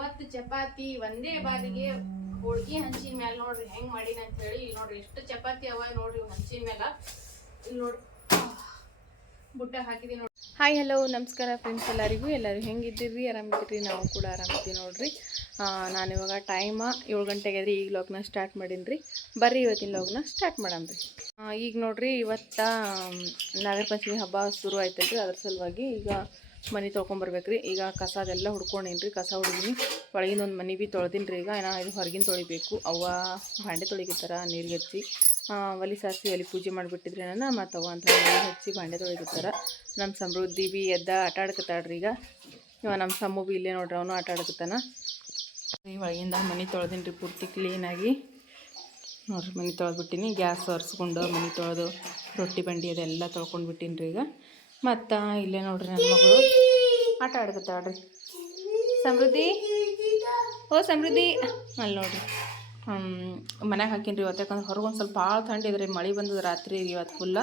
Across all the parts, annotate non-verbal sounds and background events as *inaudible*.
ಮೂವತ್ತು ಚಪಾತಿ ಒಂದೇ ಬಾರಿಗೆ ಹೋಳ್ಗಿ ಹಂಚಿನ ಮ್ಯಾಲ ನೋಡ್ರಿ, ಹೆಂಗ್ ಮಾಡೀನಿ ಅಂತ ಹೇಳಿ. ಇಲ್ಲಿ ನೋಡ್ರಿ, ಎಷ್ಟು ಚಪಾತಿ ಅವ ನೋಡ್ರಿ ಹಂಚಿನ ಮ್ಯಾಲ. ಇಲ್ಲಿ ನೋಡ್ರಿ ಬುಟ್ಟ ಹಾಕಿದೀನಿ ನೋಡ್ರಿ. ಹಾಯ್, ಹಲೋ, ನಮಸ್ಕಾರ ಫ್ರೆಂಡ್ಸ್ ಎಲ್ಲರಿಗೂ. ಎಲ್ಲರೂ ಹೆಂಗಿದ್ದೀರಿ? ಆರಾಮಿದ್ದೀರಿ? ನಾವು ಕೂಡ ಆರಾಮಿದ್ದೀವಿ ನೋಡಿರಿ. ನಾನು ಇವಾಗ ಟೈಮ ಏಳು ಗಂಟೆಗೆ ಈಗ ಲಾಗ್ನ ಸ್ಟಾರ್ಟ್ ಮಾಡೀನಿ ರೀ ಬರ್ರಿ ಇವತ್ತಿನ ಲಾಗ್ನ ಸ್ಟಾರ್ಟ್ ಮಾಡಮ್ರಿ ಈಗ ನೋಡ್ರಿ, ಇವತ್ತ ನಾಗರ ಪಂಚಮಿ ಹಬ್ಬ ಶುರು ಆಯ್ತಲ್ರಿ. ಅದ್ರ ಸಲುವಾಗಿ ಈಗ ಮನೆ ತೊಳ್ಕೊಂಬರ್ಬೇಕ್ರಿ ಈಗ ಕಸ ಅದೆಲ್ಲ ಹುಡ್ಕೊಂಡೇನಿ ರೀ ಕಸ ಹುಡುಗಿನಿ. ಒಳಗಿನ ಒಂದು ಮನೆ ಭೀ ತೊಳೆದೀನಿ ರೀ ಈಗ. ಏನೋ ಇದು ಹೊರಗಿನ ತೊಳಿಬೇಕು. ಅವ್ವ ಭಾಂಡೆ ತೊಳಿಗಿತ್ತಾರ ನೀರಿಗೆ ಹಚ್ಚಿ. ಒಲಿ ಸಾಸಿ ಒಲಿ ಪೂಜೆ ಮಾಡಿಬಿಟ್ಟಿದ್ರಿ ನಾನು ಮತ್ತು ಅವ್ವ ಅಂತ ಹಚ್ಚಿ ಭಾಂಡೆ ತೊಳಿಗಿತ್ತಾರ ನಮ್ಮ ಸಮೃದ್ಧಿ ಭೀ ಎದ್ದ ಆಟ ಆಡ್ಕತಾಳ್ರಿ ಈಗ. ಇವ ನಮ್ಮ ಸಮ್ಮು ಭೀ ಇಲ್ಲೇ ನೋಡ್ರಿ, ಅವನು ಆಟ ಆಡ್ಕತಾನ ಈ ಒಳಗಿಂದ ಮನೆ ತೊಳೆದೀನಿ ರೀ ಪೂರ್ತಿ ಕ್ಲೀನಾಗಿ ನೋಡ್ರಿ ಮನೆ ತೊಳೆದ್ಬಿಟ್ಟಿನಿ. ಗ್ಯಾಸ್ ಒರೆಸ್ಕೊಂಡು ಮನೆ ತೊಳೆದು, ರೊಟ್ಟಿ, ಬಂಡಿ ಅದೆಲ್ಲ ತೊಳ್ಕೊಂಡು ಬಿಟ್ಟಿನಿ ರೀ ಈಗ. ಮತ್ತು ಇಲ್ಲೇ ನೋಡ್ರಿ ನನ್ನ ಮಗಳು. ಆಟ ಆಡ್ಕೊತಾಳ್ರಿ ಸಮೃದ್ಧಿ. ಓ ಸಮೃದ್ಧಿ. ಅಲ್ಲಿ ನೋಡ್ರಿ. ಮನ್ಯಾಗ ಹಾಕಿನ್ರಿ ಇವತ್ತು. ಯಾಕಂದ್ರೆ ಹೊರಗೆ ಒಂದು ಸ್ವಲ್ಪ ಭಾಳ ತಂಡಿದ್ರಿ ಮಳೆ ಬಂದದ ರಾತ್ರಿ ಇವತ್ತು ಫುಲ್ಲ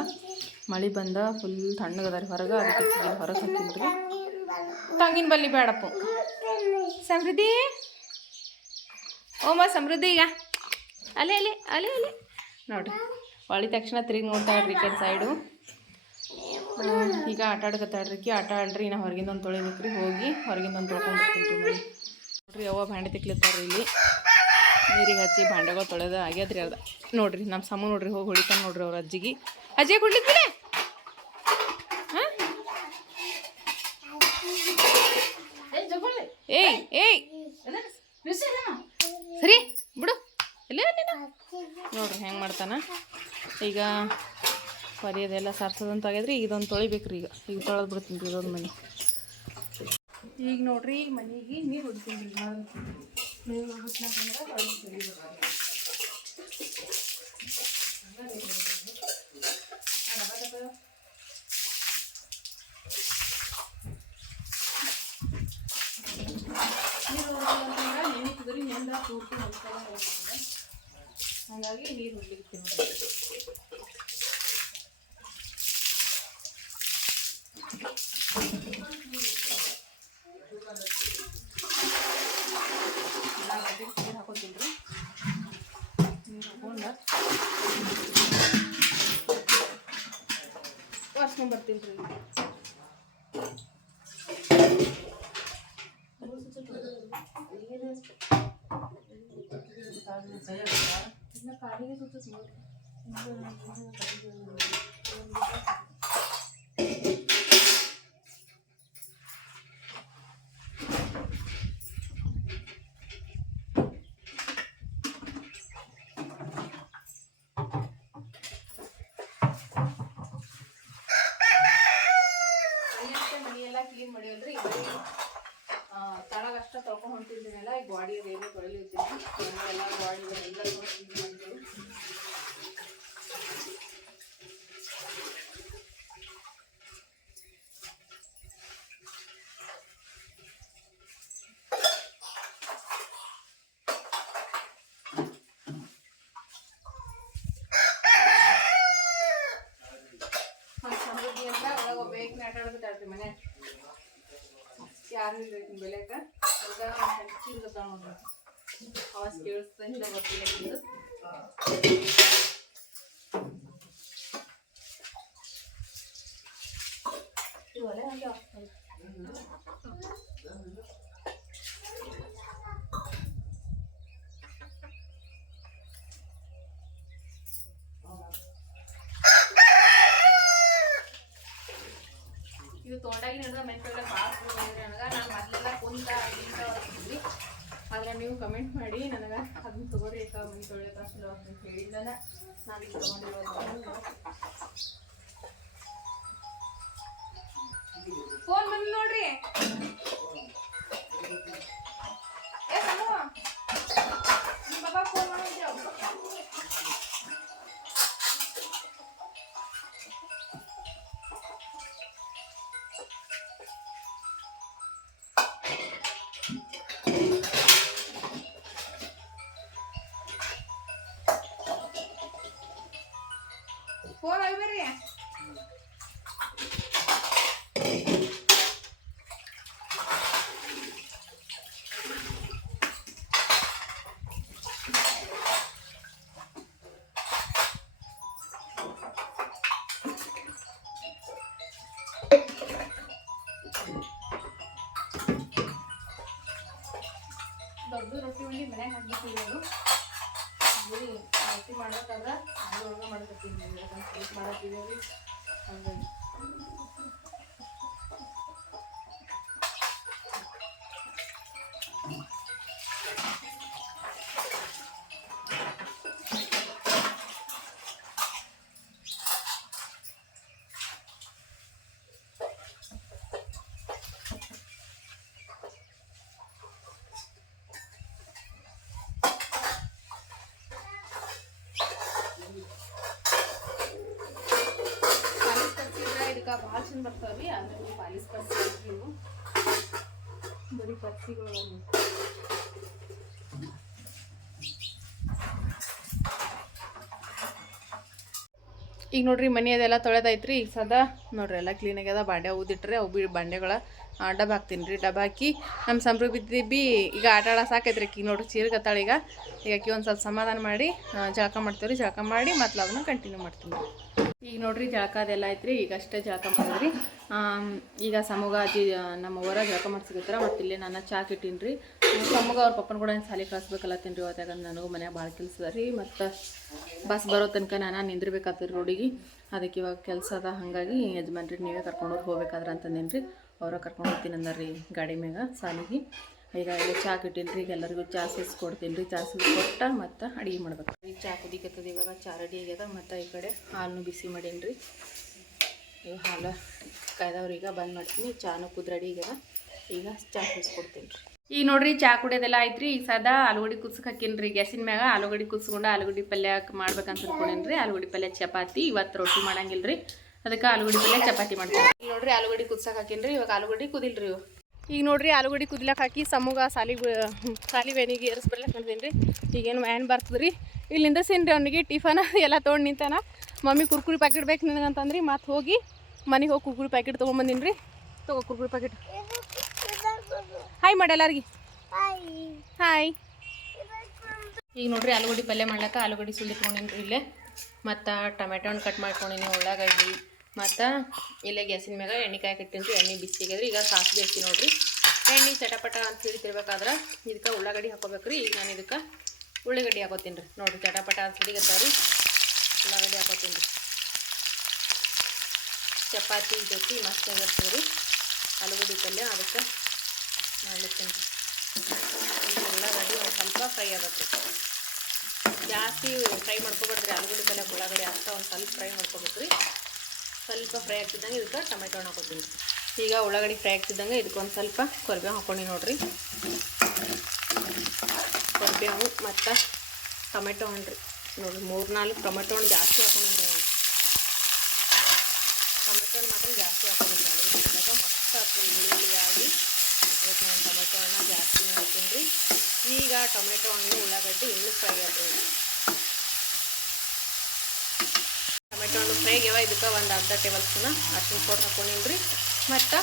ಮಳೆ ಬಂದ ಫುಲ್ ತಣ್ಣಗದ ರೀ ಹೊರಗೆ. ಅದಕ್ಕೆ ಹೊರಗೆ ಹಾಕಿನ್ರಿ. ತಂಗಿನ ಬಲ್ಲಿ ಬೇಡಪ್ಪ ಸಮೃದ್ಧಿ. ಓಮ ಸಮೃದ್ಧಿ ಈಗ. ಅಲೆ ಅಲೆ ಅಲೆ ಅಲೆ. ನೋಡ್ರಿ. ಹೊಳಿ ತಕ್ಷಣ ತಿರುಗಿ ನೋಡ್ತಾಳ್ರಿ ಕಡೆ ಸೈಡು ಈಗ ಆಟ ಆಡ್ಕತ್ತಾಳ್ರಿ ಆಟ ಆಡ್ರಿ ನಾ ಹೊರಗಿಂದ ಒಂದು ತೊಳಿಬೇಕ್ರಿ ಹೋಗಿ ಹೊರಗಿಂದ ಒಂದು ತೊಳ್ಕೊಂಡು ಬರ್ತೀನಿ ರೀ ನೋಡ್ರಿ. ಯಾವ ಭಾಂಡೆ ತಿಕ್ಲತ್ತಾರ ಇಲ್ಲಿ. ನೀರಿಗೆ ಹಚ್ಚಿ ಭಾಂಡೆಗಳು ತೊಳೆದ ಆಗ್ಯದ್ರಿ ಅದ ನೋಡ್ರಿ ನಮ್ಮ ಸಮ ನೋಡ್ರಿ ಹೋಗಿ ಹೊಡಿತಾನೆ ನೋಡ್ರಿ ಅವ್ರ ಅಜ್ಜಿಗೆ. ಅಜ್ಜಿ ಕುಡ್ಲಿಕ್ಕಿಲ್ಲ ಏಯ್ ಏಯ್ ಸರಿ ಬಿಡು. ಇಲ್ಲ ನೋಡ್ರಿ ಹೆಂಗೆ ಮಾಡ್ತಾನ. ಈಗ ಪರಿಯೋದೆಲ್ಲ ಸಾರ್ಸೋದಂತ ಆಗ್ಯದ್ರಿ ಇದೊಂದು ತೊಳಿಬೇಕ್ರಿ ಈಗ. ಈಗ ತೊಳೆದು ಬಿಡ್ತೀನಿ ರೀ ಇದೊಂದು ಮನೆ. ಈಗ ನೋಡ್ರಿ ಮನೆಗೆ ನೀರು ಹೊಡಿತೀನಿ ರೀ ನಾನು ನೀರು ಹೊಡ್ಸ್ನಂತಂದ್ರೆ ಹೊಳ್ಳಿ ತೊಳಿಬೇಕು. ಹಾಗಾಗಿ ನೀರು ಹೊಡ್ಲಿಕ್ಕೆ ಒರ್ಸ್ಕೊಂಬರ್ತೀನಿ ರೀ ಕಾಲಿಗೆ ಸುತ್ತ ഇവലൊക്കെ ചെറുതാണ് അവസ്ഥ ಇದು ತೊಗೊಂಡಾಗಿ ನಡೆದ ಪಾಸ್ ನನಗೆ ನಾನು ಮೊದಲೆಲ್ಲ ಕುಂತ ಇಂತ ಆದ್ರೆ ನೀವು ಕಮೆಂಟ್ ಮಾಡಿ, ನನಗೆ ಅದನ್ನ ತಗೋರಿ ಅಕ್ಕ ಮನೆ ತೊಳೆಯಕ್ಕೆ ಚಲೋ ಅಂತ ಹೇಳಿದ್ದನ ನಾನು ತೊಗೊಂಡಿರೋದು. ಫೋನ್ ಬಂದು ನೋಡ್ರಿ. ಉಳ್ಳಿ ಮನ್ಯಾಗ ಹಾಕಿರ್ತೀವಿ ನಾನು ರೊಟ್ಟಿ ಮಾಡ್ಬೇಕಾದ್ರೆ ಅದ್ರೊಳಗೆ ಮಾಡ್ಕೊತೀನಿ ಮಾಡತ್ತೀವಿ ಹಂಗಾಗಿ. ರೀ ಬರ್ತಾವ್ರಿ ಅಂದ್ರೆ ನೀವು ಪಾಲಿಸ್ ನೀವು. ಬರೀ ಈಗ ನೋಡ್ರಿ, ಮನೆ ಅದೆಲ್ಲ ತೊಳೆದೈತ್ರಿ, ಈಗ ಸದಾ ನೋಡ್ರಿ, ಎಲ್ಲ ಕ್ಲೀನ್ ಆಗ್ಯದ, ಬಾಂಡೆ ಊದಿಟ್ರಿ ಅವು ಬಿ ಬಾಂಡೆಗಳ ಡಬ್ ಹಾಕ್ತೀನಿ ರೀ ಡಬ್ಬ ಹಾಕಿ. ನಮ್ಮ ಸಂಪ್ರ ಬಿದ್ದಿ ಬಿ, ಈಗ ಆಟ ಆಡ ಸಾಕೈತ್ರಿ ಈಗ ನೋಡ್ರಿ ಚೀರ್ಗತ್ತಾಳ ಈಗ. ಈಗ ಒಂದು ಸ್ವಲ್ಪ ಸಮಾಧಾನ ಮಾಡಿ ಜಳಕ ಮಾಡ್ತೀವಿ ರೀ ಜಳಕ ಮಾಡಿ ಮತ್ತೆ ಅದನ್ನ ಕಂಟಿನ್ಯೂ ಮಾಡ್ತೀನಿ. ಈಗ ನೋಡ್ರಿ ಜಳಕ ಅದೆಲ್ಲ ಐತ್ರಿ, ಈಗ ಅಷ್ಟೇ ಜಳಕ ಮಾಡಿದ್ರಿ. ಈಗ ಸಮೂಗ ಅಜ್ಜಿ ನಮ್ಮ ಅವರ ಜಳಕ ಮಾಡ್ಸಿರ್ತಾರ, ಮತ್ತು ಇಲ್ಲೇ ನಾನು ಚಾಕ್ ಇಟ್ಟೀನಿ ಸಮೂಗ ಅವ್ರ ಪಪ್ಪನ ಕೂಡ ಸಾಲಿ ಕಳಿಸ್ಬೇಕಲ್ಲತ್ತೀನಿ ರೀ ಅವತ್ತಾಗ ನನಗೂ ಮನ್ಯಾಗ ಭಾಳ ಕೆಲಸ ರೀ, ಮತ್ತು ಬಸ್ ಬರೋ ತನಕ ನಾನು ನಿಂದಿರ್ಬೇಕಾದ್ರಿ ರೋಡಿಗೆ. ಅದಕ್ಕೆ ಇವಾಗ ಕೆಲಸ ಅದ, ಹಾಗಾಗಿ ಯಜಮಾನ್ರಿ ನೀವೇ ಕರ್ಕೊಂಡು ಹೋಗ್ಬೇಕಾದ್ರೆ ಅಂತಂದೇನು ರೀ ಅವರ ಕರ್ಕೊಂಡು ಹೋಗ್ತೀನಿ ಅಂದಾರ ರೀ ಗಾಡಿ ಮ್ಯಾಗ, ಸಾಲಿಗೆ. ಈಗ ಇಲ್ಲಿ ಚಾ ಇಟ್ಟೀನಿ ರೀ ಎಲ್ಲರಿಗೂ ಚಾ ಕೊಡ್ತೀನಿ ರೀ. ಚಾ ಕೊಟ್ಟ ಮತ್ತು ಅಡುಗೆ ಮಾಡ್ಬೇಕು. ಈಗ ಚಾ ಕುದಿಕತ್ತದ ಇವಾಗ ಚಾ ರೆಡಿ ಆಗ್ಯದ. ಮತ್ತು ಈ ಕಡೆ ಹಾಲನ್ನು ಬಿಸಿ ಮಾಡೀನಿ ರೀ. ಇವು ಹಾಲು ಕಾಯ್ದವ್ರೀಗ ಬಂದ್ ಮಾಡ್ತೀನಿ. ಚಾನು ಕುದ್ ರೆಡಿ ಆಗ್ಯದ. ಈಗ ಚಾ ಕೊಡ್ತೀನಿ ರೀ. ಈಗ ನೋಡ್ರಿ ಚಾ ಕುಡಿಯೋದೆಲ್ಲ ಐತ್ರಿ ಈಗ ಸದಾ ಆಲೂಗಡ್ಡೆ ಕುದ್ಸಕ್ಕೆ ಹಾಕೀನಿ ರೀ. ಗ್ಯಾಸಿನ ಮ್ಯಾಗ ಆಲೂಗಡ್ಡೆ ಕುದ್ಸ್ಕೊಂಡು ಆಲೂಗಡ್ಡೆ ಪಲ್ಯ ಮಾಡ್ಬೇಕಂತ ಅನ್ಕೊಂಡೇನಿ ರೀ. ಆಲೂಗಡ್ಡೆ ಪಲ್ಯ ಚಪಾತಿ ಇವತ್ತು ರೊಟ್ಟಿ ಮಾಡಂಗಿಲ್ಲ ರೀ ಅದಕ್ಕೆ ಆಲೂಗಡ್ಡೆ ಪಲ್ಯ ಚಪಾತಿ ಮಾಡ್ತೀನಿ. ನೋಡ್ರಿ ಆಲೂಗಡ್ಡೆ ಕುದ್ಸಕ್ಕೆ ಹಾಕೀನಿ ರೀ. ಇವಾಗ ಆಲೂಗಡ್ಡೆ ಕುದಿಲ್ರಿ ಇವು. ಈಗ ನೋಡ್ರಿ ಆಲೂಗಡ್ಡೆ ಕುದಿಲಕ್ಕೆ ಹಾಕಿ ಸಮೂಗ ಸಾಲಿ ಸಾಲಿ ವೇಣಿಗೆ ಏರ್ಸ್ ಬರ್ಲಕ್ಕೆ ನೋಡ್ತೀನಿ ರೀ ಈಗೇನು ವ್ಯಾನ್ ಬರ್ತದೆ ರೀ ಇಲ್ಲಿಂದ ಸಿನ್ರಿ ಅವನಿಗೆ ಟಿಫನ್ *laughs* ಎಲ್ಲ ತೊಗೊಂಡು ನಿಂತಾನ. ಮಮ್ಮಿ ಕುರ್ಕುರಿ ಪ್ಯಾಕೆಟ್ ಬೇಕು ನಿನಗಂತಂದ್ರಿ. ಮತ್ತೆ ಹೋಗಿ ಮನೆಗೆ ಹೋಗಿ ಕುರ್ಕುರಿ ಪ್ಯಾಕೆಟ್ ತೊಗೊಂಬಂದಿನಿ ರೀ ತಗೋ ಕುರ್ಕುರಿ ಪ್ಯಾಕೆಟ್ ಹಾಯ್ ಮಾಡಿ ಎಲ್ಲರಿಗೆ ಹಾಯ್ ಈಗ ನೋಡ್ರಿ ಆಲೂಗಡ್ಡೆ ಪಲ್ಯ ಮಾಡ್ಲಕ್ಕ ಆಲೂಗಡ್ಡೆ ಸುಲಿ ತೊಗೊಂಡಿನಿ ಇಲ್ಲೇ. ಮತ್ತು ಟೊಮೆಟೊ ಹಣ್ಣು ಕಟ್ ಮಾಡ್ಕೊಂಡಿನಿ, ಉಳ್ಳಾಗಡ್ಡಿ. ಮತ್ತು ಇಲ್ಲೇ ಗ್ಯಾಸಿನ ಮ್ಯಾಗ ಎಣ್ಣೆ ಕಾಯಿ ಇಟ್ಟಿನಿ ರೀ ಎಣ್ಣೆ ಬಿಸಿ ಆಗ್ಯದ್ರಿ ಈಗ ಸಾಸಿವೆ ಹಾಕಿ ನೋಡಿರಿ. ಎಣ್ಣೆ ಚಟಪಟ ಅಂತ ಹೇಳಿ ತಿರ್ಬೇಕಾದ್ರೆ ಇದಕ್ಕೆ ಉಳ್ಳಾಗಡ್ಡಿ ಹಾಕೋಬೇಕು ರೀ ಈಗ ನಾನು ಇದಕ್ಕೆ ಉಳ್ಳಾಗಡ್ಡಿ ಹಾಕೋತೀನಿ ರೀ ನೋಡಿರಿ ಚಟಪಟ ಅಂತ ಹಿಡಿಗತ್ತಾವ ರೀ ಉಳ್ಳಾಗಡ್ಡಿ ಹಾಕೋತೀನಿ ರೀ ಚಪಾತಿ ಜೊತೆ ಮಸ್ತ್ ಆಗಿರ್ತದೆ ರೀ ಆಲೂಗಡ್ಡೆ ಪಲ್ಯ ಅದಕ್ಕೆ ಮಾಡ್ಲಿಕ್ಕೀನಿ ರೀ ಈಗ ಉಳ್ಳಾಗಡ್ಡಿ ಒಂದು ಸ್ವಲ್ಪ ಫ್ರೈ ಆಗತ್ತೆ. ರೀ ಜಾಸ್ತಿ ಫ್ರೈ ಮಾಡ್ಕೊಬಾರ್ದ್ರಿ ಆಲೂಗಡ್ಡೆ ಪಲ್ಯ ಉಳ್ಳಾಗಡ್ಡಿ ಅಂತ ಒಂದು ಸ್ವಲ್ಪ ಫ್ರೈ ಮಾಡ್ಕೊಬೇಕು ರೀ ಸ್ವಲ್ಪ ಫ್ರೈ ಆಗ್ತಿದ್ದಂಗೆ ಇದಕ್ಕೆ ಟೊಮೆಟೊ ಹಣ್ಣು ಹಾಕೋತೀನಿ. ಈಗ ಉಳ್ಳಾಗಡ್ಡಿ ಫ್ರೈ ಆಗ್ತಿದ್ದಂಗೆ ಇದಕ್ಕೆ ಒಂದು ಸ್ವಲ್ಪ ಕೊರ್ಬೇವು ಹಾಕ್ಕೊಂಡು ನೋಡ್ರಿ. ಕೊರ್ಬೇವು ಮತ್ತು ಟೊಮೆಟೊ ಹಣ್ಣು ರೀ. ನೋಡಿರಿ, ಮೂರು ನಾಲ್ಕು ಟೊಮೆಟೊ ಹಣ್ಣು ಜಾಸ್ತಿ ಹಾಕೊಂಡ್ರಿ ಟೊಮೆಟೊ ಹಣ್ಣು ಮಾತ್ರ ಜಾಸ್ತಿ ಹಾಕೊಂಡಿದ್ದೆ ಟೊಮೆಟೊ ಮಸ್ತ್ ಹುಳಿ ಹುಳಿಯಾಗಿ. ಅದಕ್ಕೆ ನಾನು ಟೊಮೆಟೊ ಹಣ್ಣು ಜಾಸ್ತಿನೇ ಹಾಕ್ತೀನಿ ರೀ. ಈಗ ಟೊಮೆಟೊ ಹಣ್ಣು ಉಳ್ಳಾಗಡ್ಡಿ ಇನ್ನೂ ಫ್ರೈ ಆಗ್ತದೆ ಟೊಮೆಟೊ ಹಣ್ಣು ಫ್ರೈ ಆಗ್ಯಾವ. ಇದಕ್ಕೆ ಒಂದು ಅರ್ಧ ಟೇಬಲ್ ಸ್ಪೂನ್ ಅರ್ಶಿನ ಪೌಡ್ರ್ ಹಾಕೊಂಡಿನ್ರಿ ಮತ್ತು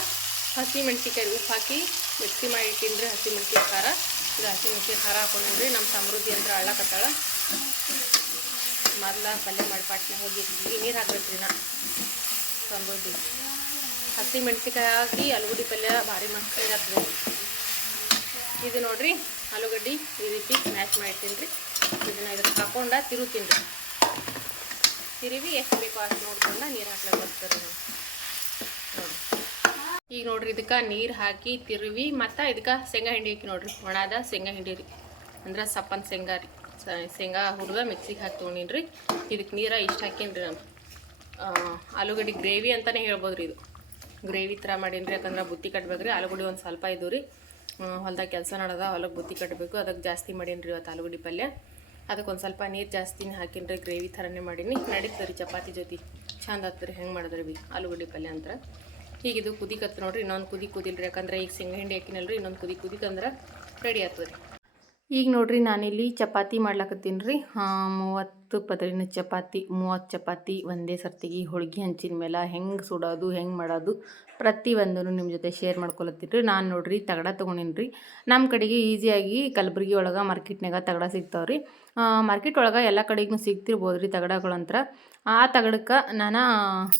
ಹಸಿ ಮೆಣಸಿಕಾಯಿ ಉಪ್ಪು ಹಾಕಿ ಮಿಕ್ಸಿ ಮಾಡಿ ಇಟ್ಟಿನ್ರಿ ಹಸಿ ಮೆಣಸಿನ ಖಾರ. ಇದು ಹಸಿ ಮೆಣಸಿನ ಖಾರ ಹಾಕೊಂಡಿನ್ರಿ ನಮ್ಮ ಸಮೃದ್ಧಿ ಅಂದ್ರೆ ಅಳ್ಳಕತ್ತಾಳ. ಮೊದಲ ಪಲ್ಯ ಮಾಡಿ ಪಾಟ್ನೆ ಹೋಗಿ ನೀರು ಹಾಕ್ಬೇಕ್ರಿ ನಾ. ಸಮೃದ್ಧಿ. ಹಸಿ ಮೆಣಸಿಕಾಯಿ ಹಾಕಿ ಆಲೂಗಡ್ಡೆ ಪಲ್ಯ ಭಾರಿ ಮಸ್ತ್ ಆಗ್ತದೆ ಇದು ನೋಡಿರಿ ಆಲೂಗಡ್ಡೆ ಈ ರೀತಿ ಮ್ಯಾಚ್ ಮಾಡಿರ್ತೀನಿ ರೀ ಇದನ್ನ ಇದಕ್ಕೆ ಹಾಕೊಂಡ ತಿರುತ್ತೀನಿ ರೀ. ತಿರುವಿ ಎಷ್ಟು ಬೇಕೋ ಅಷ್ಟು ನೋಡ್ಕೊಂಡು ನೀರು ಹಾಕ್ಲಿಕ್ಕೆ ಬರ್ತಾರೆ ನೋಡಿ. ಈಗ ನೋಡ್ರಿ ಇದಕ್ಕೆ ನೀರು ಹಾಕಿ ತಿರುವಿ, ಮತ್ತು ಇದಕ್ಕೆ ಶೇಂಗಾ ಹಿಂಡಿ ಹಾಕಿ ನೋಡ್ರಿ. ಒಣದ ಶೇಂಗಾ ಹಿಂಡಿ ರೀ. ಅಂದ್ರೆ ಸಪ್ಪನ್ ಶೇಂಗಾ ರೀ. ಶೇಂಗಾ ಹುರಿದ ಮಿಕ್ಸಿಗೆ ಹಾಕಿ ತೊಗೊಂಡಿನಿ ರೀ ಇದಕ್ಕೆ ನೀರ ಇಷ್ಟು ಹಾಕೀನಿ ರೀ ನಾನು ಆಲೂಗಡ್ಡೆ ಗ್ರೇವಿ ಅಂತಲೇ ಹೇಳ್ಬೋದು ರೀ ಇದು. ಗ್ರೇವಿ ಥರ ಮಾಡೀನಿ ರೀ ಯಾಕಂದ್ರೆ ಬುತ್ತಿ ಕಟ್ಬೇಕು ರೀ ಆಲೂಗಡ್ಡೆ ಒಂದು ಸ್ವಲ್ಪ ಇದ್ದು ರೀ. ಹೊಲ್ದಾಗ ಕೆಲಸ ನಡೋದ ಹೊಲಕ್ಕೆ ಬುತ್ತಿ ಕಟ್ಟಬೇಕು ಅದಕ್ಕೆ ಜಾಸ್ತಿ ಮಾಡೀನಿ ರೀ ಇವತ್ತು ಆಲೂಗಡ್ಡೆ ಪಲ್ಯ. ಅದಕ್ಕೆ ಒಂದು ಸ್ವಲ್ಪ ನೀರು ಜಾಸ್ತಿನೇ ಹಾಕಿನ್ರಿ ಗ್ರೇವಿ ಥರನೇ ಮಾಡೀನಿ. ನಡೀತದೆ ರೀ ಚಪಾತಿ ಜೊತೆ. ಚಂದ ಆಗ್ತದೆ ರೀ ಹೆಂಗೆ ಮಾಡಿದ್ರಿ ಬಿ? ಆಲೂಗಡ್ಡೆ ಪಲ್ಯ ಅಂತ ಈಗ ಇದು ಕುದಿಕತ್ತು ನೋಡ್ರಿ, ಇನ್ನೊಂದು ಕುದಿ ಕುದಿಲ್ರಿ. ಯಾಕಂದ್ರೆ ಈಗ ಸಿಂಗ ಹಿಂಡಿ ಹಾಕಿನಲ್ರಿ, ಇನ್ನೊಂದು ಕುದಿ ಕುದಿಕಂದ್ರೆ ರೆಡಿ ಆಗ್ತದೆ ರೀ ಈಗ ನೋಡ್ರಿ ನಾನಿಲ್ಲಿ ಚಪಾತಿ ಮಾಡ್ಲಾಕತ್ತೀನಿ ರೀ. ಮೂವತ್ತು ಪದರಿನ ಚಪಾತಿ, ಮೂವತ್ತು ಚಪಾತಿ, ಒಂದೇ ಸರ್ತಿಗೆ ಹೋಳ್ಗೆ ಹಂಚಿನ ಮೇಲೆ ಹೆಂಗೆ ಸುಡೋದು, ಹೆಂಗೆ ಮಾಡೋದು ಪ್ರತಿಯೊಂದನ್ನು ನಿಮ್ಮ ಜೊತೆ ಶೇರ್ ಮಾಡ್ಕೊಳತ್ತೀನಿ ರೀ. ನಾನು ನೋಡ್ರಿ ತಗಡ ತೊಗೊಂಡಿನಿ ರೀ ನಮ್ಮ ಕಡೆಗೆ ಈಸಿಯಾಗಿ ಕಲಬುರ್ಗಿ ಒಳಗೆ ಮಾರ್ಕೆಟ್ನಾಗ ತಗಡ ಸಿಗ್ತಾವೆ ರೀ ಮಾರ್ಕೆಟ್ ಒಳಗೆ ಎಲ್ಲ ಕಡೆಗೂ ಸಿಗ್ತಿರ್ಬೋದು ರೀ ತಗಡಗಳಂತ್ರ ಆ ತಗಡಕ್ಕೆ ನಾನು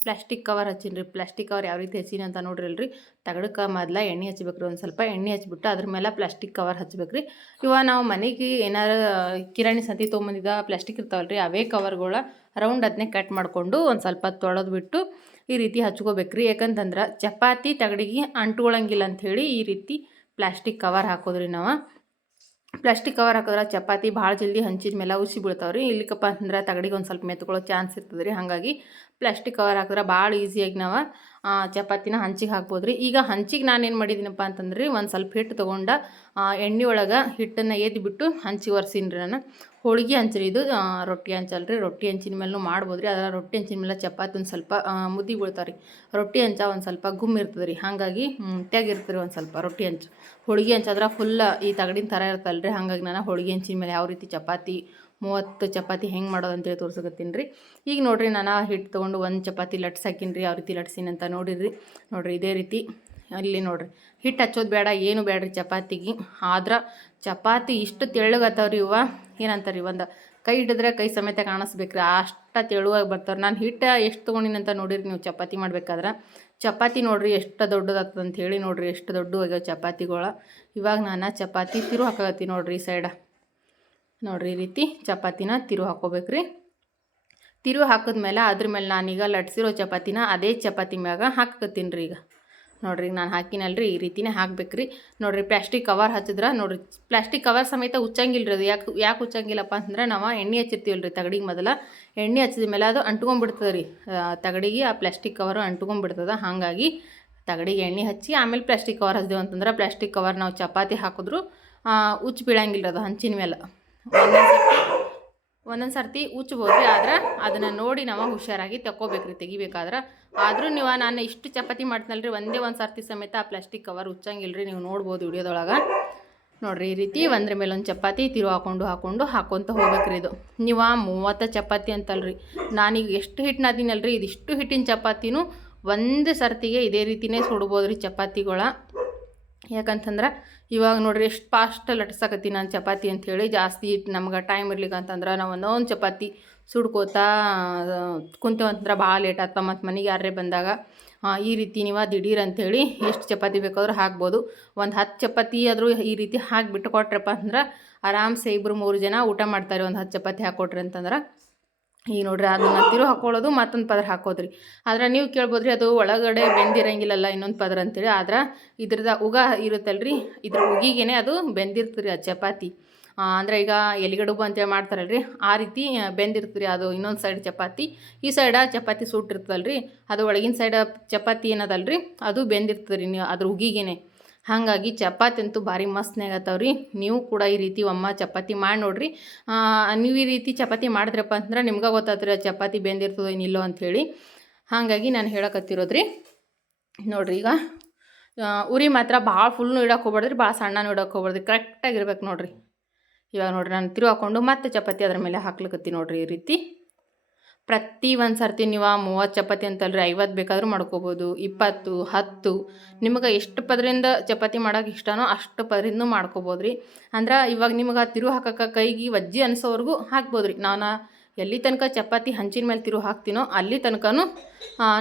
ಪ್ಲಾಸ್ಟಿಕ್ ಕವರ್ ಹಚ್ಚೀನಿ ರೀ ಪ್ಲಾಸ್ಟಿಕ್ ಕವರ್ ಯಾವ ರೀತಿ ಹಚ್ಚೀನಿ ಅಂತ ನೋಡ್ರಿ ಅಲ್ರಿ ತಗಡಕ್ಕೆ ಮೊದಲ ಎಣ್ಣೆ ಹಚ್ಬೇಕು ರೀ ಒಂದು ಸ್ವಲ್ಪ ಎಣ್ಣೆ ಹಚ್ಬಿಟ್ಟು ಅದ್ರ ಮೇಲೆ ಪ್ಲಾಸ್ಟಿಕ್ ಕವರ್ ಹಚ್ಬೇಕು ರೀ ಇವಾಗ ನಾವು ಮನೆಗೆ ಏನಾರು ಕಿರಾಣಿ ಸಂತಿ ತೊಗೊಂಬಂದಿದ್ದ ಪ್ಲಾಸ್ಟಿಕ್ ಇರ್ತಾವಲ್ಲ ರೀ ಅವೇ ಕವರ್ಗಳ ರೌಂಡ್ ಅದನ್ನೇ ಕಟ್ ಮಾಡಿಕೊಂಡು ಒಂದು ಸ್ವಲ್ಪ ತೊಳೆದು ಬಿಟ್ಟು ಈ ರೀತಿ ಹಚ್ಕೋಬೇಕು ರೀ ಯಾಕಂತಂದ್ರೆ ಚಪಾತಿ ತಗಡಿಗೆ ಅಂಟ್ಕೊಳಂಗಿಲ್ಲ ಅಂಥೇಳಿ ಈ ರೀತಿ ಪ್ಲಾಸ್ಟಿಕ್ ಕವರ್ ಹಾಕೋದ್ರಿ ನಾವು. ಪ್ಲಾಸ್ಟಿಕ್ ಕವರ್ ಹಾಕಿದ್ರೆ ಚಪಾತಿ ಭಾಳ ಜಲ್ದಿ ಹಂಚಿದ ಮೇಲೆ ಉಸಿ ಬೀಳ್ತಾವೆ ರೀ ಇಲ್ಲಿಕಪ್ಪ ಅಂತಂದ್ರೆ ತಗಡಿಗೆ ಒಂದು ಸ್ವಲ್ಪ ಮೆತ್ಕೊಳ್ಳೋ ಚಾನ್ಸ್ ಇರ್ತದೆ ರೀ ಹಾಗಾಗಿ ಪ್ಲಾಸ್ಟಿಕ್ ಕವರ್ ಹಾಕಿದ್ರೆ ಭಾಳ ಈಸಿಯಾಗಿ ನಾವು ಚಪಾತಿನ ಹಂಚಿಗೆ ಹಾಕ್ಬೋದು ರೀ ಈಗ ಹಂಚಿಗೆ ನಾನೇನು ಮಾಡಿದ್ದೀನಪ್ಪ ಅಂತಂದ್ರೆ ಒಂದು ಸ್ವಲ್ಪ ಹಿಟ್ಟು ತೊಗೊಂಡು ಎಣ್ಣೆ ಒಳಗೆ ಹಿಟ್ಟನ್ನು ಎದ್ಬಿಟ್ಟು ಹಂಚಿಗೆ ಒರೆಸೀನಿ ರೀ ನಾನು. ಹೋಳಿಗೆ ಹಂಚ್ರಿ ಇದು. ರೊಟ್ಟಿ ಹಂಚಲ್ಲ ರೀ ರೊಟ್ಟಿ ಹಂಚಿನ ಮೇಲೂ ಮಾಡ್ಬೋದು ರೀ ಅದರ ರೊಟ್ಟಿ ಹಂಚಿನ ಮೇಲೆ ಚಪಾತಿ ಒಂದು ಸ್ವಲ್ಪ ಮುದ್ದೆ ಬೀಳ್ತಾವೆ ರೀ ರೊಟ್ಟಿ ಹಂಚ ಒಂದು ಸ್ವಲ್ಪ ಗುಮ್ ಇರ್ತದೆ ರೀ ಹಾಗಾಗಿ ಇರ್ತದೆ ರೀ ಒಂದು ಸ್ವಲ್ಪ ರೊಟ್ಟಿ ಹಂಚು. ಹೋಳಿಗೆ ಹಂಚಾದ್ರೆ ಫುಲ್ ಈ ತಗಡಿನ ಥರ ಇರ್ತಲ್ಲ ರೀ ಹಾಗಾಗಿ ನಾನು ಹೋಳಿಗೆ ಹಂಚಿನ ಮೇಲೆ ಯಾವ ರೀತಿ ಚಪಾತಿ, ಮೂವತ್ತು ಚಪಾತಿ ಹೆಂಗೆ ಮಾಡೋದು ಅಂತೇಳಿ ತೋರ್ಸಕತ್ತೀನಿ ರೀ. ಈಗ ನೋಡಿರಿ ನಾನು ಹಿಟ್ಟು ತೊಗೊಂಡು ಒಂದು ಚಪಾತಿ ಲಟ್ಸ್ ಹಾಕಿನಿ ರೀ ಯಾವ ರೀತಿ ಲಟ್ಸಿನಂತ ನೋಡಿರಿ. ನೋಡಿರಿ ಇದೇ ರೀತಿ. ಅಲ್ಲಿ ನೋಡ್ರಿ. ಹಿಟ್ಟು ಹಚ್ಚೋದು ಬೇಡ, ಏನು ಬೇಡ್ರಿ ಚಪಾತಿಗೆ. ಆದ್ರೆ ಚಪಾತಿ ಇಷ್ಟು ತೆಳ್ಳಗತ್ತವ್ರಿ ಇವ ಏನಂತಾರೆ ಒಂದು ಕೈ ಹಿಡಿದ್ರೆ ಕೈ ಸಮೇತ ಕಾಣಿಸ್ಬೇಕ್ರಿ. ಅಷ್ಟು ತೆಳುವಾಗಿ ಬರ್ತಾರೆ ನಾನು ಹಿಟ್ಟು ಎಷ್ಟು ತೊಗೊಂಡಿನಿ ಅಂತ ನೋಡಿರಿ ನೀವು ಚಪಾತಿ ಮಾಡ್ಬೇಕಾದ್ರೆ. ಚಪಾತಿ ನೋಡ್ರಿ ಎಷ್ಟು ದೊಡ್ಡದಾಗ್ತದೆ ಅಂತ ಹೇಳಿ ನೋಡ್ರಿ. ಎಷ್ಟು ದೊಡ್ಡ ಆಗ್ಯಾವ ಚಪಾತಿಗಳು. ಇವಾಗ ನಾನು ಚಪಾತಿ ತಿರು ಹಾಕತ್ತೀನಿ ನೋಡ್ರಿ ಈ ಸೈಡ. ನೋಡ್ರಿ ಈ ರೀತಿ ಚಪಾತಿನ ತಿರು ಹಾಕೋಬೇಕ್ರಿ. ತಿರು ಹಾಕಿದ್ಮೇಲೆ ಅದ್ರ ಮೇಲೆ ನಾನೀಗ ಲಟ್ಸಿರೋ ಚಪಾತಿನ ಅದೇ ಚಪಾತಿ ಮ್ಯಾಗ ಹಾಕತ್ತೀನಿ ರೀ ಈಗ. ನೋಡ್ರಿ ನಾನು ಹಾಕಿನಲ್ರಿ, ಈ ರೀತಿನೇ ಹಾಕ್ಬೇಕ್ರಿ. ನೋಡ್ರಿ ಪ್ಲಾಸ್ಟಿಕ್ ಕವರ್ ಹಚ್ಚಿದ್ರೆ, ನೋಡ್ರಿ ಪ್ಲಾಸ್ಟಿಕ್ ಕವರ್ ಸಮೇತ ಉಚ್ಚಂಗಿಲ್ಲ ರೀ ಅದು. ಯಾಕೆ ಯಾಕೆ ಉಚ್ಚಂಗಿಲ್ಲಪ್ಪ ಅಂತಂದ್ರೆ ನಾವು ಎಣ್ಣೆ ಹಚ್ಚಿರ್ತೀವಲ್ಲ ರೀ ತಗಡಿಗೆ ಮೊದಲ. ಎಣ್ಣೆ ಹಚ್ಚಿದ ಮೇಲೆ ಅದು ಅಂಟ್ಕೊಂಡ್ಬಿಡ್ತದೆ ರೀ ತಗಡಿಗೆ ಆ ಪ್ಲಾಸ್ಟಿಕ್ ಕವರು ಅಂಟ್ಕೊಂಡ್ಬಿಡ್ತದೆ. ಹಾಗಾಗಿ ತಗಡಿಗೆ ಎಣ್ಣೆ ಹಚ್ಚಿ ಆಮೇಲೆ ಪ್ಲಾಸ್ಟಿಕ್ ಕವರ್ ಹಚ್ದೇವು ಅಂತಂದ್ರೆ ಪ್ಲಾಸ್ಟಿಕ್ ಕವರ್ ನಾವು ಚಪಾತಿ ಹಾಕಿದ್ರು ಉಚ್ಚು ಬೀಳಂಗಿಲ್ಲ ಅದು ಹಂಚಿನ ಮೇಲೆ. ಒಂದೊಂದು ಸರ್ತಿ ಉಚ್ಚಬೋದು, ಆದ್ರೆ ಅದನ್ನು ನೋಡಿ ನಾವು ಹುಷಾರಾಗಿ ತಗೋಬೇಕ್ರಿ ತೆಗಿಬೇಕಾದ್ರೆ. ಆದರೂ ನೀವು ನಾನು ಇಷ್ಟು ಚಪಾತಿ ಮಾಡ್ತೀನಲ್ಲ ರೀ ಒಂದೇ ಒಂದು ಸರ್ತಿ ಸಮೇತ ಆ ಪ್ಲಾಸ್ಟಿಕ್ ಕವರ್ ಉಚ್ಚಂಗಿಲ್ಲ ರೀ ನೀವು ನೋಡ್ಬೋದು ವಿಡಿಯೋದೊಳಗೆ. ನೋಡ್ರಿ, ಈ ರೀತಿ ಒಂದ್ರ ಮೇಲೆ ಒಂದು ಚಪಾತಿ ತಿರು ಹಾಕೊಂಡು ಹಾಕೊಂಡು ಹಾಕೊಂತ ಹೋಗ್ಬೇಕ್ರಿ ಇದು. ನೀವು ಮೂವತ್ತು ಚಪಾತಿ ಅಂತಲ್ರಿ. ನಾನೀಗ ಎಷ್ಟು ಹಿಟ್ಟು ಅದೀನಲ್ರಿ ಇದಿಷ್ಟು ಹಿಟ್ಟಿನ ಚಪಾತಿನೂ ಒಂದು ಸರ್ತಿಗೆ ಇದೇ ರೀತಿನೇ ಸುಡ್ಬೋದು ರೀ ಚಪಾತಿಗಳ. ಯಾಕಂತಂದ್ರೆ ಇವಾಗ ನೋಡ್ರಿ ಎಷ್ಟು ಫಾಸ್ಟ್ ಲಟ್ಸಕತ್ತೀನಿ ನಾನು ಚಪಾತಿ ಅಂಥೇಳಿ ಜಾಸ್ತಿ ನಮ್ಗೆ ಟೈಮ್ ಇರ್ಲಿಕ್ಕೆ ಅಂತಂದ್ರೆ ನಾವು ಒಂದೊಂದು ಚಪಾತಿ ಸುಡ್ಕೋತಾ ಕುಂತೇವಂತಂದ್ರೆ ಭಾಳ ಲೇಟ್ ಆಗ್ತದೆ ಮತ್ತು ಮನೆಗೆ ಯಾರೇ ಬಂದಾಗ ಈ ರೀತಿ ನೀವು ದಿಢೀರ್ ಅಂಥೇಳಿ ಎಷ್ಟು ಚಪಾತಿ ಬೇಕಾದ್ರೂ ಹಾಕ್ಬೋದು. ಒಂದು ಹತ್ತು ಚಪಾತಿ ಆದರೂ ಈ ರೀತಿ ಹಾಕಿಬಿಟ್ಟು ಕೊಟ್ರಪ್ಪ ಅಂದ್ರೆ ಆರಾಮ್ಸೆ ಇಬ್ಬರು ಮೂರು ಜನ ಊಟ ಮಾಡ್ತಾರೆ ಒಂದು ಹತ್ತು ಚಪಾತಿ ಹಾಕ್ಕೊಟ್ರಿ ಅಂತಂದ್ರೆ ಈಗ ನೋಡ್ರಿ ಅದನ್ನ ತಿರು ಹಾಕೊಳ್ಳೋದು ಮತ್ತೊಂದು ಪದರ ಹಾಕೋದ್ರಿ. ಆದ್ರೆ ನೀವು ಕೇಳ್ಬೋದ್ರಿ ಅದು ಒಳಗಡೆ ಬೆಂದಿರಂಗಿಲ್ಲಲ್ಲ ಇನ್ನೊಂದು ಪದರ ಅಂತೇಳಿ. ಆದ್ರೆ ಇದ್ರದ ಉಗ ಇರುತ್ತಲ್ರಿ, ಇದ್ರ ಉಗಿಗೇನೆ ಅದು ಬೆಂದಿರ್ತದ್ರಿ ಆ ಚಪಾತಿ. ಅಂದ್ರೆ ಈಗ ಎಲಿಗಡುಬು ಅಂತೇಳಿ ಮಾಡ್ತಾರಲ್ರಿ, ಆ ರೀತಿ ಬೆಂದಿರ್ತದ್ರಿ ಅದು ಇನ್ನೊಂದು ಸೈಡ್ ಚಪಾತಿ. ಈ ಸೈಡ ಚಪಾತಿ ಸುಟ್ಟಿರ್ತದಲ್ರಿ ಅದು ಒಳಗಿನ ಸೈಡ ಚಪಾತಿ ಏನದಲ್ರಿ, ಅದು ಬೆಂದಿರ್ತದ್ರಿ ನೀವು ಅದ್ರ ಉಗಿಗೇನೆ. ಹಾಗಾಗಿ ಚಪಾತಿ ಅಂತೂ ಭಾರಿ ಮಸ್ತ್ನಾಗ ಆಗತ್ತವ್ರಿ ನೀವು ಕೂಡ ಈ ರೀತಿ ಒಮ್ಮ ಚಪಾತಿ ಮಾಡಿ ನೋಡ್ರಿ. ನೀವು ಈ ರೀತಿ ಚಪಾತಿ ಮಾಡಿದ್ರಪ್ಪ ಅಂತಂದ್ರೆ ನಿಮ್ಗೆ ಗೊತ್ತಾತ್ರಿ ಚಪಾತಿ ಬೆಂದಿರ್ತದೋ ಏನಿಲ್ಲೋ ಅಂಥೇಳಿ ಹಾಗಾಗಿ ನಾನು ಹೇಳಕತ್ತಿರೋದ್ರಿ. ನೋಡಿರಿ ಈಗ ಉರಿ ಮಾತ್ರ ಭಾಳ ಫುಲ್ನು ಇಡಕ್ಕೆ ಹೋಗ್ಬಾರ್ದ್ರಿ ಭಾಳ ಸಣ್ಣನೂ ಇಡಕ್ಕೆ ಹೋಗ್ಬಾರ್ದು ಕರೆಕ್ಟಾಗಿರ್ಬೇಕು ನೋಡ್ರಿ. ಇವಾಗ ನೋಡಿರಿ ನಾನು ತಿರು ಹಾಕ್ಕೊಂಡು ಮತ್ತೆ ಚಪಾತಿ ಅದ್ರ ಮೇಲೆ ಹಾಕ್ಲಿಕ್ಕತ್ತಿ ನೋಡಿರಿ ಈ ರೀತಿ. ಪ್ರತಿ ಒಂದು ಸರ್ತಿ ನೀವು ಮೂವತ್ತು ಚಪಾತಿ ಅಂತಲ್ರಿ ಐವತ್ತು ಬೇಕಾದರೂ ಮಾಡ್ಕೋಬೋದು, ಇಪ್ಪತ್ತು, ಹತ್ತು, ನಿಮಗೆ ಎಷ್ಟು ಪದರಿಂದ ಚಪಾತಿ ಮಾಡೋಕೆ ಇಷ್ಟನೋ ಅಷ್ಟು ಪದರಿಂದ ಮಾಡ್ಕೋಬೋದು ರೀ ಅಂದ್ರೆ ಇವಾಗ ನಿಮಗೆ ಆ ತಿರು ಹಾಕಕ್ಕೆ ಕೈಗೆ ವಜ್ಜಿ ಅನ್ಸೋವರೆಗೂ ಹಾಕ್ಬೋದು ರೀ ನಾನು ಎಲ್ಲಿ ತನಕ ಚಪಾತಿ ಹಂಚಿನ ಮೇಲೆ ತಿರು ಹಾಕ್ತೀನೋ ಅಲ್ಲಿ ತನಕನೂ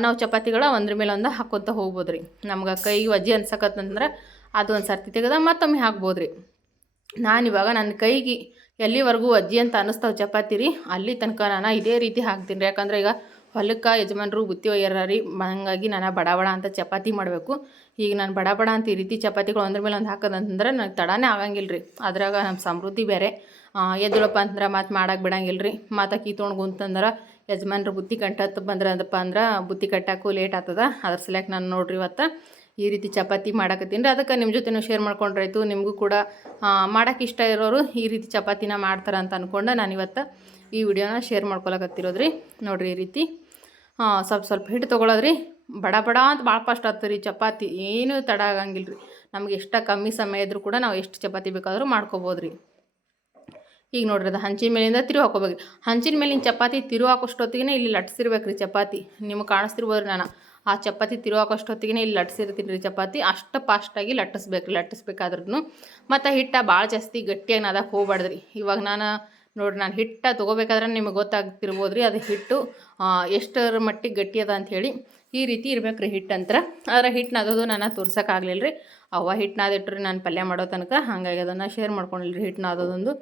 ನಾವು ಚಪಾತಿಗಳ ಒಂದ್ರ ಮೇಲೆ ಒಂದು ಹಾಕ್ಕೊತ ಹೋಗ್ಬೋದು ರೀ ನಮ್ಗೆ ಕೈಗೆ ವಜ್ಜಿ ಅನ್ಸಕತ್ತಂದ್ರೆ ಅದು ಒಂದು ಸರ್ತಿ ತೆಗೆದ ಮತ್ತೊಮ್ಮೆ ಹಾಕ್ಬೋದು ರೀ ನಾನಿವಾಗ ನನ್ನ ಕೈಗೆ ಎಲ್ಲಿವರೆಗೂ ಅಜ್ಜಿ ಅಂತ ಅನ್ನಿಸ್ತಾವೆ ಚಪಾತಿ ರೀ? ಅಲ್ಲಿ ತನಕ ನಾನು ಇದೇ ರೀತಿ ಹಾಕ್ತೀನಿ ರೀ. ಯಾಕಂದ್ರೆ ಈಗ ಹೊಲಕ್ಕೆ ಯಜಮಾನರು, ಬುತ್ತಿ ಒಯ್ಯಾರ ರೀ. ಹಂಗಾಗಿ ನಾನು ಬಡ ಬಡ ಅಂತ ಚಪಾತಿ ಮಾಡಬೇಕು. ಈಗ ನಾನು ಬಡ ಬಡ ಅಂತ ಈ ರೀತಿ ಚಪಾತಿಗಳು ಒಂದ್ರ ಮೇಲೆ ಒಂದು ಹಾಕೋದಂತಂದ್ರೆ ನನಗೆ ತಡಾನೇ ಆಗಂಗಿಲ್ಲ ರೀ. ಅದ್ರಾಗ ನಮ್ಮ ಸಮೃದ್ಧಿ ಬೇರೆ. ಎದ್ದಳಪ್ಪ ಅಂತಂದ್ರೆ ಮತ್ತು ಮಾಡಕ್ಕೆ ಬಿಡಂಗಿಲ್ಲ ರೀ. ಮತ್ತು ಕೀ ತೊಗೊಂಡು ಕುಂತಂದ್ರೆ ಯಜಮಾನ್ರು ಬುತ್ತಿ ಕಂಟತ್ತು ಬಂದ್ರೆ ಅಂದಪ್ಪ ಅಂದ್ರೆ ಬುತ್ತಿ ಕಟ್ಟಕ್ಕೂ ಲೇಟ್ ಆಗ್ತದ. ಅದ್ರ ಸಲಕ್ಕೆ ನಾನು ನೋಡ್ರಿ ಇವತ್ತು. ಈ ರೀತಿ ಚಪಾತಿ ಮಾಡಕತ್ತೀನಿ. ಅದಕ್ಕೆ ನಿಮ್ಮ ಜೊತೆನೂ ಶೇರ್ ಮಾಡ್ಕೊಂಡ್ರಾಯ್ತು. ನಿಮಗೂ ಕೂಡ ಮಾಡೋಕೆ ಇಷ್ಟ ಇರೋರು ಈ ರೀತಿ ಚಪಾತಿನ ಮಾಡ್ತಾರೆ ಅಂತ ಅಂದ್ಕೊಂಡು ನಾನು ಇವತ್ತು ಈ ವಿಡಿಯೋನ ಶೇರ್ ಮಾಡ್ಕೊಳಕತ್ತಿರೋದ್ರಿ. ನೋಡಿರಿ ಈ ರೀತಿ ಸ್ವಲ್ಪ ಸ್ವಲ್ಪ ಹಿಟ್ಟು ತೊಗೊಳೋದ್ರಿ. ಬಡ ಬಡ ಅಂತ ಭಾಳ ಫಾಸ್ಟ್ ಆಗ್ತದೆ ರೀ ಚಪಾತಿ. ಏನೂ ತಡ ಆಗಂಗಿಲ್ಲ ರೀ ನಮ್ಗೆ ಎಷ್ಟು ಕಮ್ಮಿ ಸಮಯ ಇದ್ರೂ ಕೂಡ ನಾವು ಎಷ್ಟು ಚಪಾತಿ ಬೇಕಾದರೂ ಮಾಡ್ಕೋಬೋದು ರೀ ಈಗ ನೋಡ್ರಿ, ಅದು ಹಂಚಿನ ಮೇಲಿಂದ ತಿರು ಹಾಕೋಬೇಕು ಹಂಚಿನ ಮೇಲಿನ ಚಪಾತಿ ತಿರು ಹಾಕೋಷ್ಟೊತ್ತಿಗೆ ಇಲ್ಲಿ ಲಟ್ಸಿರ್ಬೇಕು ರೀ ಚಪಾತಿ. ನಿಮಗೆ ಕಾಣಿಸ್ತಿರ್ಬೋದು ನಾನು. ಆ ಚಪಾತಿ ತಿರು ಹಾಕೋಷ್ಟೊತ್ತಿಗೆ ಇಲ್ಲಿ ಲಟ್ಸಿರ್ತೀನಿ ರೀ ಚಪಾತಿ. ಅಷ್ಟು ಫಾಸ್ಟಾಗಿ ಲಟ್ಟಿಸ್ಬೇಕು ಲಟ್ಟಿಸ್ಬೇಕಾದ್ರೂ ಮತ್ತು ಹಿಟ್ಟ ಭಾಳ ಜಾಸ್ತಿ ಗಟ್ಟಿಯಾಗಿ ನಾದಕ್ಕೆ ಹೋಗ್ಬಾರ್ದ್ರಿ ಇವಾಗ ನಾನು ನೋಡಿರಿ, ನಾನು ಹಿಟ್ಟ ತೊಗೋಬೇಕಾದ್ರೆ ನಿಮಗೆ ಗೊತ್ತಾಗ್ತಿರ್ಬೋದು ರೀ ಅದು ಹಿಟ್ಟು ಎಷ್ಟರ ಮಟ್ಟಿಗೆ ಗಟ್ಟಿ ಅದ ಅಂಥೇಳಿ ಈ ರೀತಿ ಇರ್ಬೇಕು ರೀ ಹಿಟ್ಟು ಅಂತರ. ಆದ್ರೆ ಹಿಟ್ಟು ನಾದೋದು ನಾನು ತೋರ್ಸೋಕ್ಕಾಗಲಿಲ್ಲ ರೀ. ಅವ್ವ ಹಿಟ್ಟು ನಾನು ಪಲ್ಯ ಮಾಡೋ ತನಕ, ಹಾಗಾಗಿ ಅದನ್ನು ಶೇರ್ ಮಾಡ್ಕೊಂಡಿಲ್ಲ ರೀ ಹಿಟ್ಟು ನಾದೋದೊಂದು.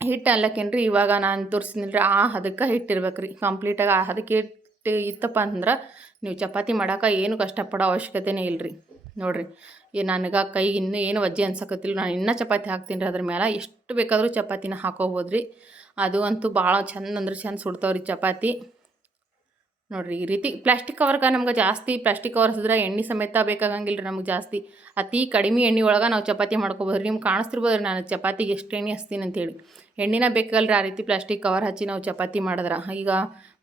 ಹಿಟ್ಟು ಅಲ್ಲಕ್ಕೇನ್ರಿ ಇವಾಗ ನಾನು ತೋರಿಸಿದ್ರೆ ಆ ಹದಕ್ಕೆ ಹಿಟ್ಟಿರ್ಬೇಕು ರೀ. ಕಂಪ್ಲೀಟಾಗಿ ಆ ಹದಕ್ಕೆ ಹಿಟ್ಟು ಇತ್ತಪ್ಪ ಅಂದ್ರೆ ನೀವು ಚಪಾತಿ ಮಾಡೋಕೆ ಏನು ಕಷ್ಟಪಡೋ ಅವಶ್ಯಕತೆನೇ ಇಲ್ಲರಿ ನೋಡಿರಿ ಈ ನನಗೆ ಕೈಗೆ ಇನ್ನೂ ಏನು ವಜ್ಜೆ ಅನ್ಸಕತ್ತಿಲ್ಲ. ನಾನು ಇನ್ನೂ ಚಪಾತಿ ಹಾಕ್ತೀನಿ ರೀ ಅದ್ರ ಮೇಲೆ ಎಷ್ಟು ಬೇಕಾದರೂ ಚಪಾತಿನ ಹಾಕೋಬೋದು ರೀ ಅದು ಅಂತೂ ಭಾಳ ಚಂದ ಅಂದ್ರೆ ಚಂದ ಸುಡ್ತಾವ್ರಿ ಚಪಾತಿ. ನೋಡಿರಿ, ಈ ರೀತಿ ಪ್ಲಾಸ್ಟಿಕ್ ಕವರ್ಗೆ ನಮ್ಗೆ ಜಾಸ್ತಿ, ಪ್ಲಾಸ್ಟಿಕ್ ಕವರ್ ಎಣ್ಣೆ ಸಮೇತ ಬೇಕಾಗಂಗಿಲ್ಲ ರೀ ನಮ್ಗೆ ಜಾಸ್ತಿ. ಅತಿ ಕಡಿಮೆ ಎಣ್ಣೆ ಒಳಗೆ ನಾವು ಚಪಾತಿ ಮಾಡ್ಕೋಬೋದು ರೀ ನಿಮ್ಗೆ ಕಾಣಿಸ್ತಿರ್ಬೋದು ರೀ ನಾನು ಚಪಾತಿಗೆ ಎಷ್ಟು ಎಣ್ಣೆ ಹಚ್ತೀನಿ ಅಂತೇಳಿ. ಎಣ್ಣೆನ ಬೇಕಲ್ಲ ರೀ ಆ ರೀತಿ ಪ್ಲಾಸ್ಟಿಕ್ ಕವರ್ ಹಚ್ಚಿ ನಾವು ಚಪಾತಿ ಮಾಡಿದ್ರೆ. ಈಗ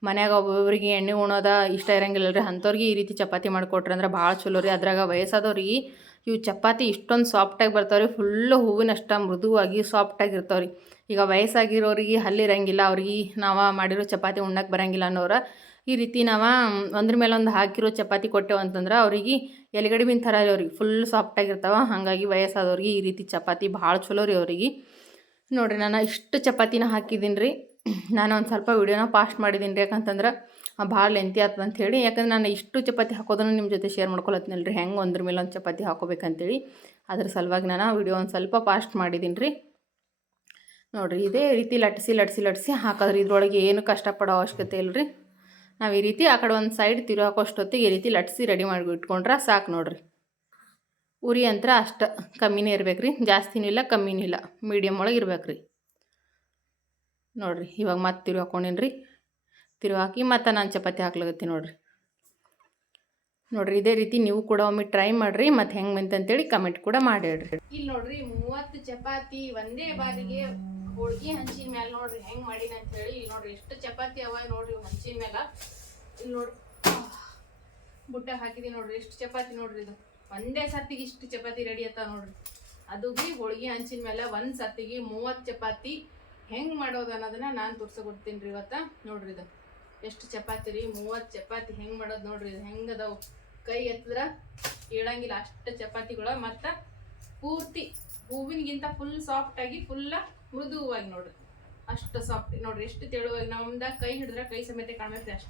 ಮನ್ಯಾಗ ಒಬ್ಬೊಬ್ರಿಗೆ ಎಣ್ಣೆ ಉಣೋದ ಇಷ್ಟ ಇರಂಗಿಲ್ಲ ರೀ ಅಂಥವ್ರಿಗೆ ಈ ರೀತಿ ಚಪಾತಿ ಮಾಡಿಕೊಟ್ರಿ ಅಂದ್ರೆ ಭಾಳ ಚಲೋ ರೀ. ಅದ್ರಾಗ ವಯಸ್ಸಾದವ್ರಿಗೆ ಇವು ಚಪಾತಿ ಇಷ್ಟೊಂದು ಸಾಫ್ಟಾಗಿ ಬರ್ತಾವ್ರಿ. ಫುಲ್ಲು ಹೂವಿನಷ್ಟ ಮೃದುವಾಗಿ ಸಾಫ್ಟಾಗಿ ಇರ್ತಾವ್ರಿ. ಈಗ ವಯಸ್ಸಾಗಿರೋರಿಗೆ ಹಲ್ಲಿರಂಗಿಲ್ಲ ಅವ್ರಿಗೆ ನಾವು ಮಾಡಿರೋ ಚಪಾತಿ ಉಣ್ಣಕ್ಕೆ ಬರಂಗಿಲ್ಲ ಅನ್ನೋರು, ಈ ರೀತಿ ನಾವು ಒಂದ್ರ ಮೇಲೆ ಒಂದು ಹಾಕಿರೋ ಚಪಾತಿ ಕೊಟ್ಟೆವು ಅಂತಂದ್ರೆ ಅವ್ರಿಗೆ ಎಲೆಗಡೆ ಬಿನ್ ಥರ ರೀ ಅವ್ರಿಗೆ ಫುಲ್ ಸಾಫ್ಟಾಗಿರ್ತಾವೆ ಹಾಗಾಗಿ ವಯಸ್ಸಾದವ್ರಿಗೆ ಈ ರೀತಿ ಚಪಾತಿ ಭಾಳ ಚಲೋ ರೀ ಅವ್ರಿಗೆ. ನೋಡಿರಿ ನಾನು ಇಷ್ಟು ಚಪಾತಿನ ಹಾಕಿದ್ದೀನಿ ರೀ ನಾನು ಒಂದು ಸ್ವಲ್ಪ ವಿಡಿಯೋನ ಪಾಸ್ಟ್ ಮಾಡಿದ್ದೀನಿ ರೀ, ಯಾಕಂತಂದ್ರೆ ಭಾಳ ಲೆಂತಿ ಆಗ್ತದೆ ಅಂತ ಹೇಳಿ ಯಾಕಂದ್ರೆ ನಾನು ಇಷ್ಟು ಚಪಾತಿ ಹಾಕೋದನ್ನು ನಿಮ್ಮ ಜೊತೆ ಶೇರ್ ಮಾಡ್ಕೊಳತ್ನಲ್ಲ ರೀ, ಹೆಂಗೆ ಒಂದ್ರ ಮೇಲೆ ಒಂದು ಚಪಾತಿ ಹಾಕೋಬೇಕಂತೇಳಿ. ಅದ್ರ ಸಲುವಾಗಿ ನಾನು ವಿಡಿಯೋ ಒಂದು ಸ್ವಲ್ಪ ಪಾಸ್ಟ್ ಮಾಡಿದ್ದೀನಿ ರೀ. ನೋಡಿರಿ, ಇದೇ ರೀತಿ ಲಟ್ಸಿ ಲಟ್ಸಿ ಲಟ್ಸಿ ಹಾಕೋದ್ರಿ. ಇದ್ರೊಳಗೆ ಏನು ಕಷ್ಟಪಡೋ ಅವಶ್ಯಕತೆ ಇಲ್ಲ ರೀ. ನಾವು ಈ ರೀತಿ ಆ ಕಡೆ ಒಂದು ಸೈಡ್ ತಿರು ಹಾಕೋಷ್ಟೊತ್ತಿಗೆ ಈ ರೀತಿ ಲಟ್ಸಿ ರೆಡಿ ಮಾಡಿ ಇಟ್ಕೊಂಡ್ರೆ ಸಾಕು ನೋಡಿರಿ. ಉರಿ ಅಂತ ಅಷ್ಟು ಕಮ್ಮಿನೇ ಇರ್ಬೇಕು ರೀ ಜಾಸ್ತಿನೂ ಇಲ್ಲ, ಕಮ್ಮಿನೂ ಇಲ್ಲ. ಮೀಡಿಯಮ್ ಒಳಗೆ ಇರ್ಬೇಕು ರೀ ನೋಡಿರಿ, ಇವಾಗ ಮತ್ತೆ ತಿರು ಹಾಕೊಂಡೀನಿ ರೀ ಹಾಕಿ ಮತ್ತೆ ನಾನು ಚಪಾತಿ ಹಾಕ್ಲಾಗತ್ತೀನಿ ನೋಡಿರಿ. ನೋಡ್ರಿ, ಇದೇ ರೀತಿ ನೀವು ಕೂಡ ಒಮ್ಮೆ ಟ್ರೈ ಮಾಡಿರಿ, ಮತ್ತು ಹೆಂಗೆ ಬಂತಂತೇಳಿ ಕಮೆಂಟ್ ಕೂಡ ಮಾಡಿ ಹೇಳ್ರಿ. ಇಲ್ಲಿ ನೋಡ್ರಿ, ಮೂವತ್ತು ಚಪಾತಿ ಒಂದೇ ಬಾರಿಗೆ ಹೋಳ್ಗಿ ಹಂಚಿನ ಮೇಲೆ ನೋಡ್ರಿ, ಹೆಂಗ್ ಅಂತ ಹೇಳಿ. ಇಲ್ಲಿ ನೋಡ್ರಿ, ಎಷ್ಟು ಚಪಾತಿ ಅವ ನೋಡ್ರಿ ಹಂಚಿನ ಮೇಲೆ ಇಲ್ಲಿ ನೋಡ್ರಿ, ಬುಟ್ಟ ಹಾಕಿದೀನಿ ನೋಡ್ರಿ, ಎಷ್ಟು ಚಪಾತಿ ನೋಡ್ರಿ ಇದು. ಒಂದೇ ಸತ್ತಿಗೆ ಇಷ್ಟು ಚಪಾತಿ ರೆಡಿ ಆತ ನೋಡ್ರಿ. ಅದು ಬಿ ಹೋಳ್ಗಿ ಹಂಚಿನ ಮೇಲೆ ಒಂದ್ ಸತ್ತಿಗೆ ಮೂವತ್ತು ಚಪಾತಿ ಹೆಂಗ್ ಮಾಡೋದು ಅನ್ನೋದನ್ನ ನಾನು ತೋರ್ಸಕೊಡ್ತೀನಿ ರೀ ಇವತ್ತ. ನೋಡ್ರಿ ಇದು. ಎಷ್ಟು ಚಪಾತಿ ರೀ? ಮೂವತ್ತು ಚಪಾತಿ ಹೆಂಗೆ ಮಾಡೋದು ನೋಡ್ರಿ ಇದು. ಹೆಂಗೆ ಅದಾವು? ಕೈ ಎತ್ತಿದ್ರೆ ಏಳಂಗಿಲ್ಲ ಅಷ್ಟು ಚಪಾತಿಗಳು. ಮತ್ತು ಪೂರ್ತಿ ಹೂವಿನಗಿಂತ ಫುಲ್ ಸಾಫ್ಟಾಗಿ ಫುಲ್ಲ ಮೃದುವಾಗಿ ನೋಡ್ರಿ. ಅಷ್ಟು ಸಾಫ್ಟ್ ನೋಡ್ರಿ, ಎಷ್ಟು ತೆಳುವಾಗಿ. ನಮ್ದ ಕೈ ಹಿಡಿದ್ರೆ ಕೈ ಸಮೇತ ಕಾಣ್ಬೇಕು ಅಷ್ಟ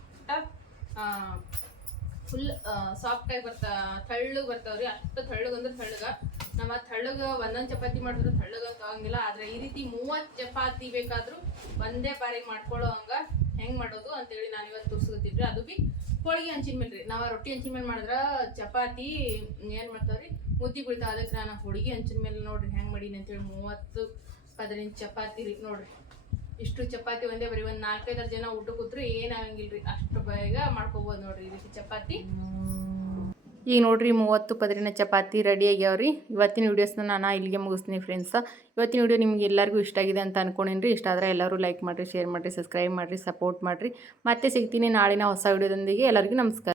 ಫುಲ್ ಸಾಫ್ಟ್ ಆಗಿ ಬರ್ತಾ, ತಳ್ಳಗ್ ಬರ್ತಾವ್ರಿ ಅಷ್ಟು ತಳ್ಳಗ್ ಅಂದ್ರೆ ತಳ್ಳಗ. ನಮ್ಮ ತಳ್ಳಗ ಒಂದೊಂದ್ ಚಪಾತಿ ಮಾಡಿದ್ರು ತಳ್ಳಗ ಆಗಂಗಿಲ್ಲ. ಆದ್ರೆ ಈ ರೀತಿ ಮೂವತ್ ಚಪಾತಿ ಬೇಕಾದ್ರೂ ಒಂದೇ ಬಾರಿ ಮಾಡ್ಕೊಳ್ಳೋ ಹಂಗ ಹೆಂಗ್ ಮಾಡೋದು ಅಂತೇಳಿ ನಾನು ಇವತ್ತು ತೋರ್ಸ್ಕೊತಿದ್ರಿ ಅದು ಬಿ ಹೋಳಿಗೆ ಹಂಚಿನ ಮೇಲೆ ರೀ. ನಾವು ರೊಟ್ಟಿ ಹಂಚಿನ ಮೇಲೆ ಮಾಡಿದ್ರ ಚಪಾತಿ ಏನ್ ಮಾಡ್ತಾವ್ರಿ ಮುದ್ದಿ ಬೀಳ್ತಾವ. ಅದಕ್ಕೆ ನಾನು ಹೋಳಿಗೆ ಹಂಚಿನ ಮೇಲೆ ನೋಡ್ರಿ ಹೆಂಗ್ ಮಾಡೀನಿ ಅಂತೇಳಿ ಮೂವತ್ತು ಪದರಿಂದ ಚಪಾತಿ ರೀ ನೋಡ್ರಿ. ಇಷ್ಟು ಚಪಾತಿ ಒಂದೇ, ಬರೀ ಒಂದ್ ನಾಲ್ಕೈದಾರು ಜನ ಊಟ ಕೂತ್ರು ಏನಾಗಂಗಿಲ್ರಿ? ಅಷ್ಟು ಬೇಗ ಮಾಡ್ಕೋಬೋದು ನೋಡ್ರಿ ಈ ಚಪಾತಿ. ಈಗ ನೋಡ್ರಿ ಮೂವತ್ತು ಪದರಿನ ಚಪಾತಿ ರೆಡಿ ಆಗ್ಯಾವ್ರಿ. ಇವತ್ತಿನ ವೀಡಿಯೋಸ್ನ ನಾನು ಇಲ್ಲಿಗೆ ಮುಗಿಸ್ತೀನಿ ಫ್ರೆಂಡ್ಸ್ ಇವತ್ತಿನ ವಿಡಿಯೋ ನಿಮ್ಗೆ ಎಲ್ಲರಿಗೂ ಇಷ್ಟ ಆಗಿದೆ ಅಂತ ಅನ್ಕೊಂಡಿನಿ ಇಷ್ಟ ಆದರೆ ಎಲ್ಲರೂ ಲೈಕ್ ಮಾಡಿರಿ ಶೇರ್ ಮಾಡಿರಿ ಸಬ್ಸ್ಕ್ರೈಬ್ ಮಾಡಿರಿ ಸಪೋರ್ಟ್ ಮಾಡಿರಿ. ಮತ್ತೆ ಸಿಗ್ತೀನಿ ನಾಳಿನ ಹೊಸ ವೀಡಿಯೋದೊಂದಿಗೆ ಎಲ್ಲರಿಗೂ ನಮಸ್ಕಾರ.